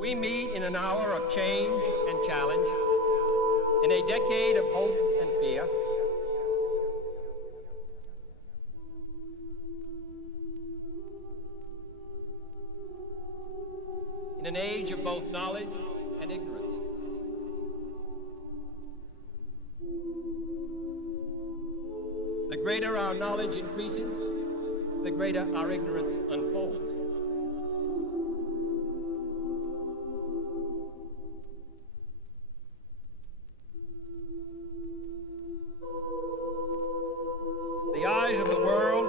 We meet in an hour of change and challenge, in a decade of hope and fear. In an age of both knowledge and ignorance. The greater our knowledge increases, the greater our ignorance unfolds. The eyes of the world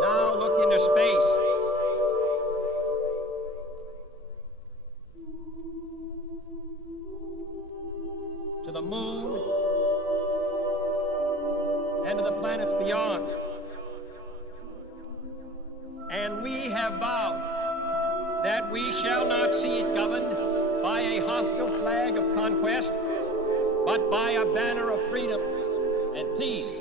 now look into space. To the moon and to the planets beyond. And we have vowed that we shall not see it governed by a hostile flag of conquest, but by a banner of freedom and peace.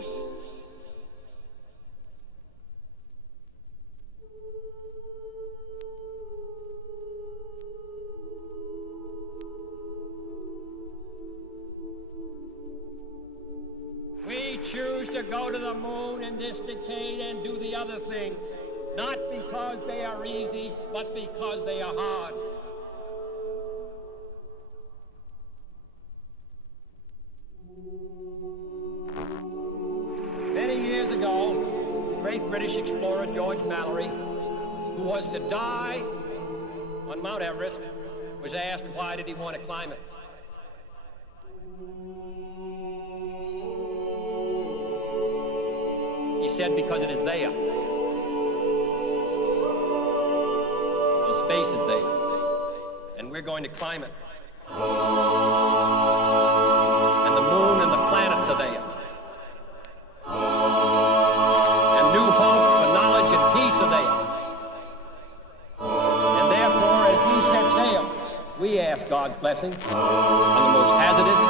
We choose to go to the moon in this decade and do the other things, not because they are easy, but because they are hard. Many years ago, the great British explorer George Mallory, who was to die on Mount Everest, was asked why did he want to climb it. He said, because it is there. Well, space is there, and we're going to climb it. And the moon and the planets are there. And new hopes for knowledge and peace are there. And therefore, as we set sail, we ask God's blessing on the most hazardous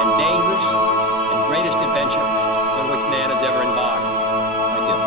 and dangerous and greatest adventure on which man has ever embarked. Thank you.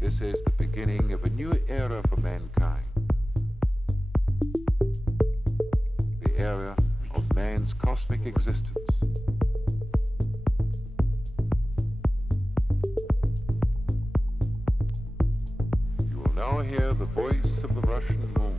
This is the beginning of a new era for mankind. The era of man's cosmic existence. You will now hear the voice of the Russian moon.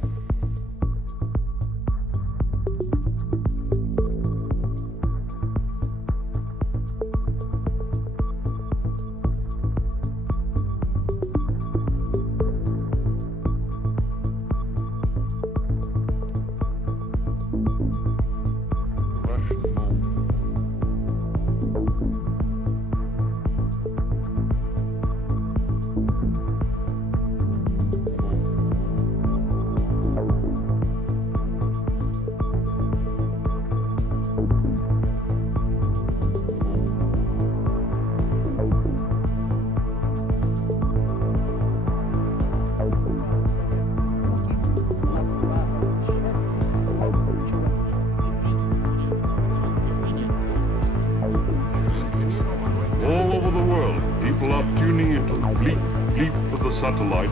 Satellite.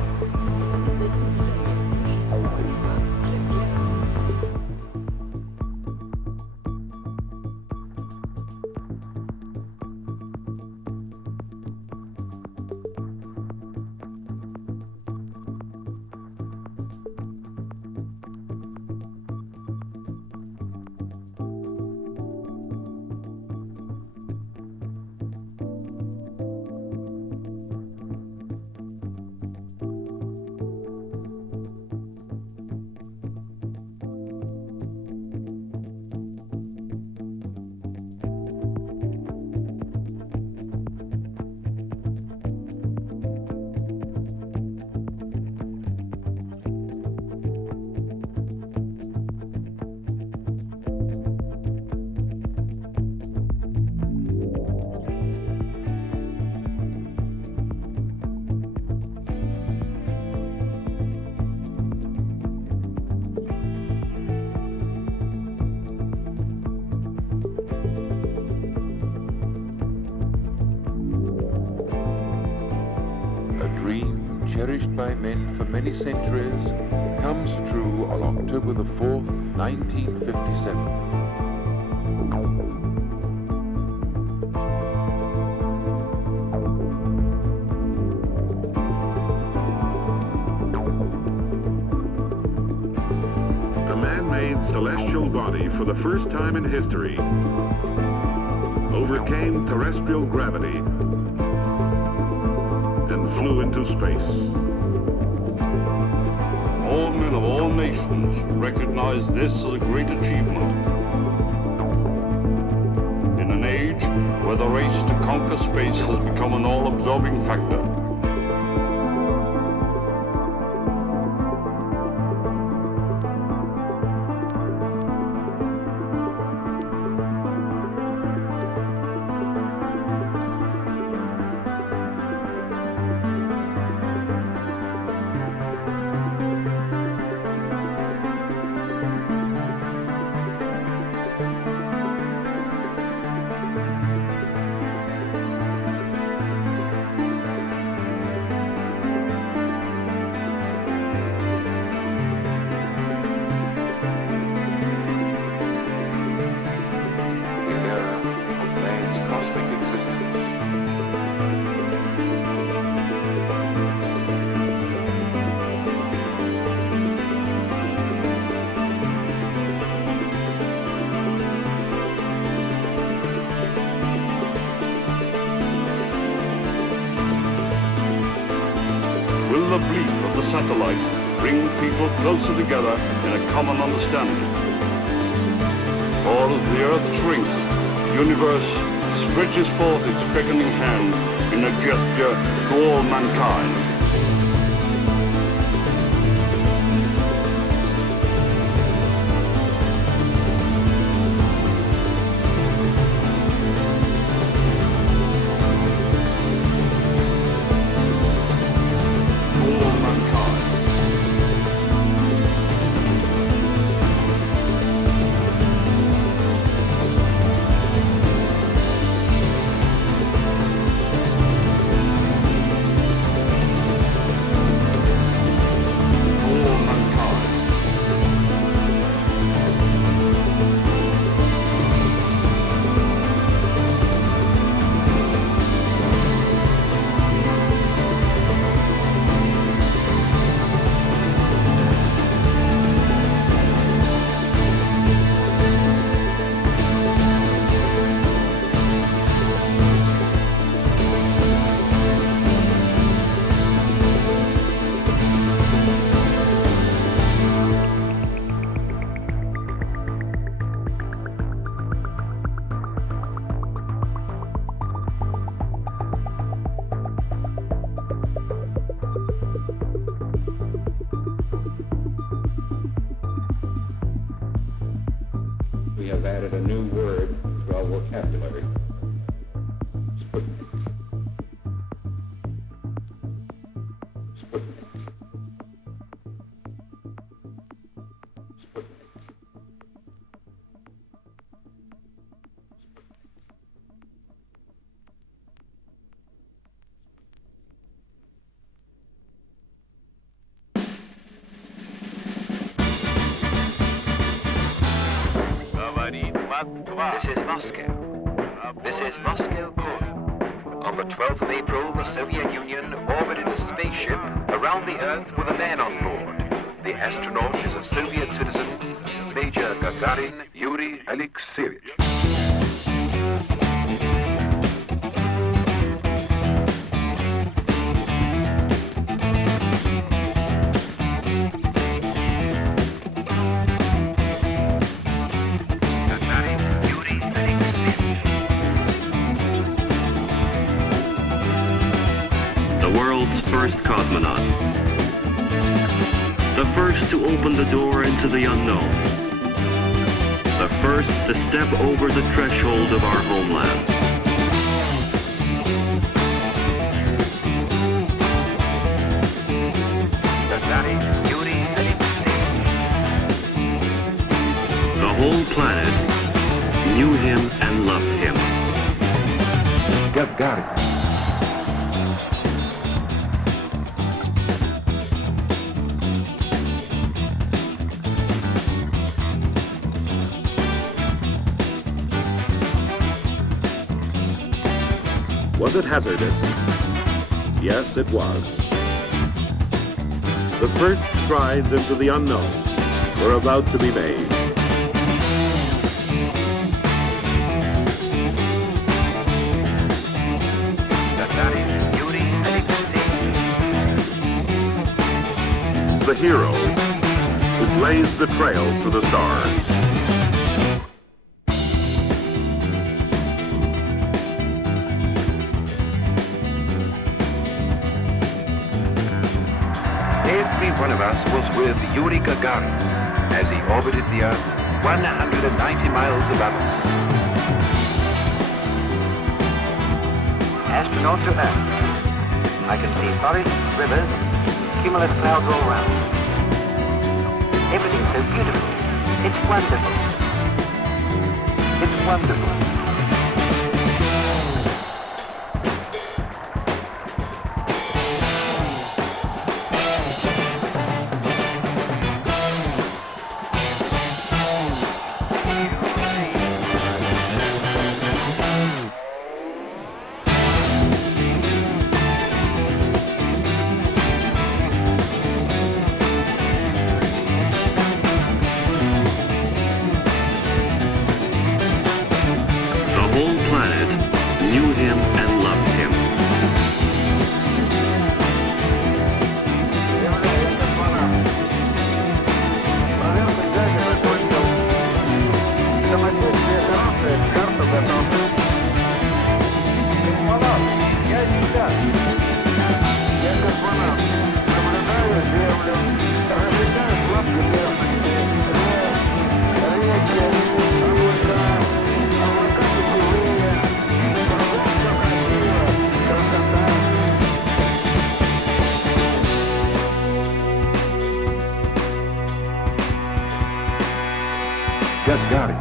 cherished by men for many centuries, comes true on October the 4th, 1957. Celestial body for the first time in history overcame terrestrial gravity and flew into space. All men of all nations recognize this as a great achievement. In an age where the race to conquer space has become an all-absorbing factor, the bleep of the satellite bring people closer together in a common understanding. Or as the Earth shrinks, the universe stretches forth its beckoning hand in a gesture to all mankind. We have added a new word to our vocabulary. Sputnik. Sputnik. Sputnik. This is Moscow. This is Moscow calling. On the 12th of April, the Soviet Union orbited a spaceship around the Earth with a man on board. The astronaut is a Soviet citizen, Major Gagarin Yuri Alexeyevich. First cosmonaut. The first to open the door into the unknown. The first to step over the threshold of our homeland. The whole planet knew him and loved him. Gagarin. Was it hazardous? Yes, it was. The first strides into the unknown were about to be made. Gagarin, Yuri heading to sea. The hero who blazed the trail to the stars. Every one of us was with Yuri Gagarin as he orbited the Earth 190 miles above us. Astronauts to Earth. I can see forests, rivers, cumulus clouds all around. Everything's so beautiful. It's wonderful. It's wonderful. Gagarin.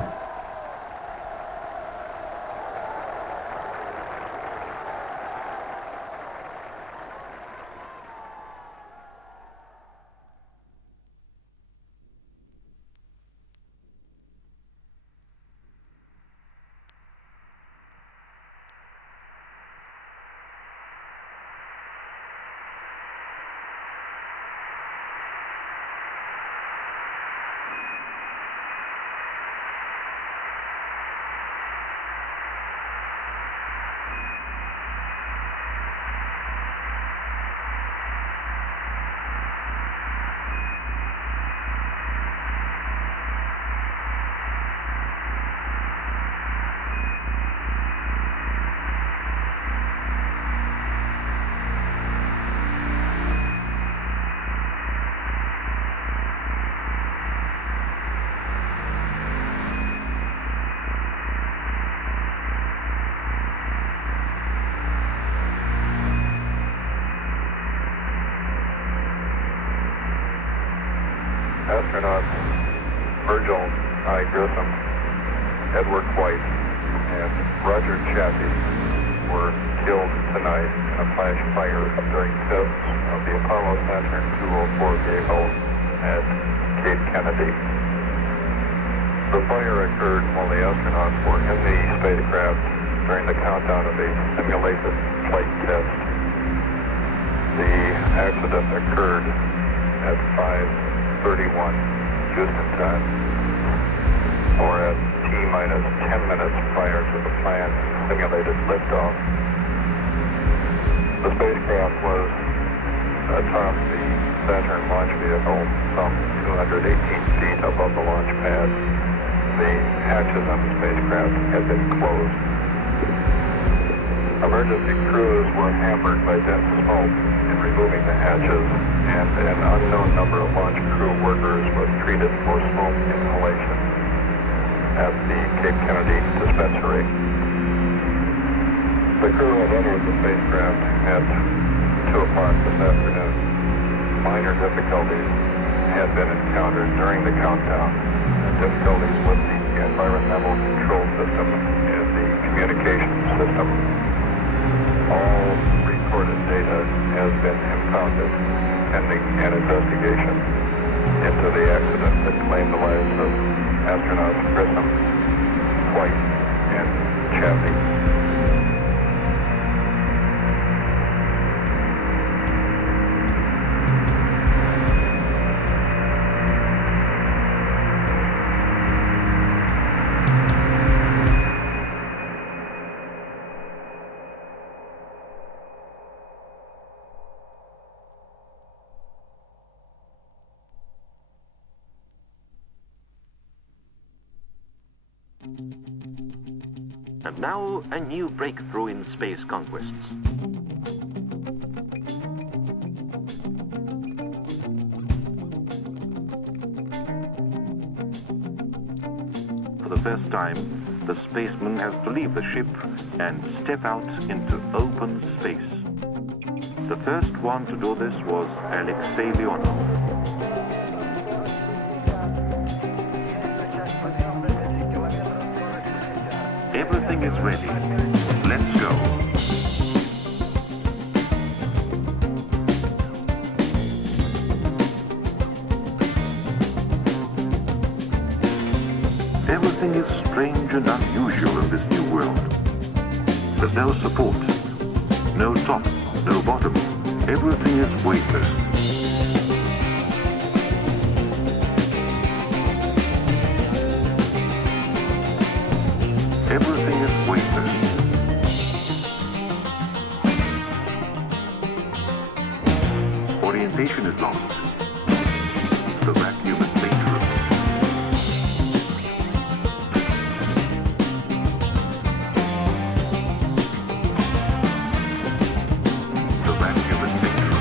Astronauts Virgil I. Grissom, Edward White, and Roger Chaffee were killed tonight in a flash fire during tests of the Apollo Saturn 204 vehicle at Cape Kennedy. The fire occurred while the astronauts were in the spacecraft during the countdown of a simulated flight test. The accident occurred at 5:31 Houston time, or at T-minus 10 minutes prior to the planned simulated liftoff. The spacecraft was atop the Saturn launch vehicle, some 218 feet above the launch pad. The hatches on the spacecraft had been closed. Emergency crews were hampered by dense smoke in removing the hatches, and an unknown number of launch crew workers was treated for smoke inhalation at the Cape Kennedy dispensary. The crew had entered the spacecraft at 2 o'clock this afternoon. Minor difficulties had been encountered during the countdown. Difficulties with the environmental control system and the communication system. All recorded data has been impounded, pending an investigation into the accident that claimed the lives of astronauts Grissom, White, and Chaffee. And now, a new breakthrough in space conquests. For the first time, the spaceman has to leave the ship and step out into open space. The first one to do this was Alexei Leonov. Everything is ready. Let's go. Everything is strange and unusual in this new world. There's no support, no top, no bottom. Everything is weightless. Everything is weightless. Orientation is lost. The vacuum is dangerous. The vacuum is dangerous.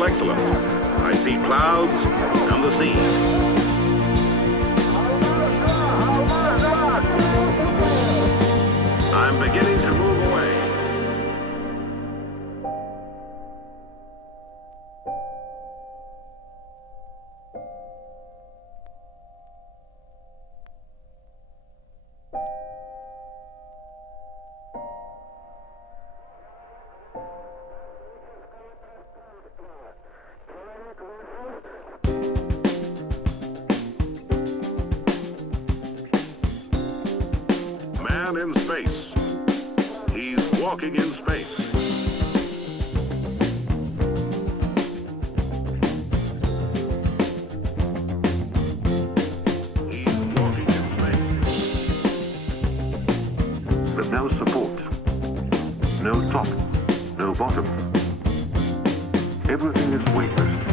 Excellent. I see clouds and the sea. I'm beginning to move away. In space. He's walking in space. He's walking in space. There's no support, no top, no bottom. Everything is weightless.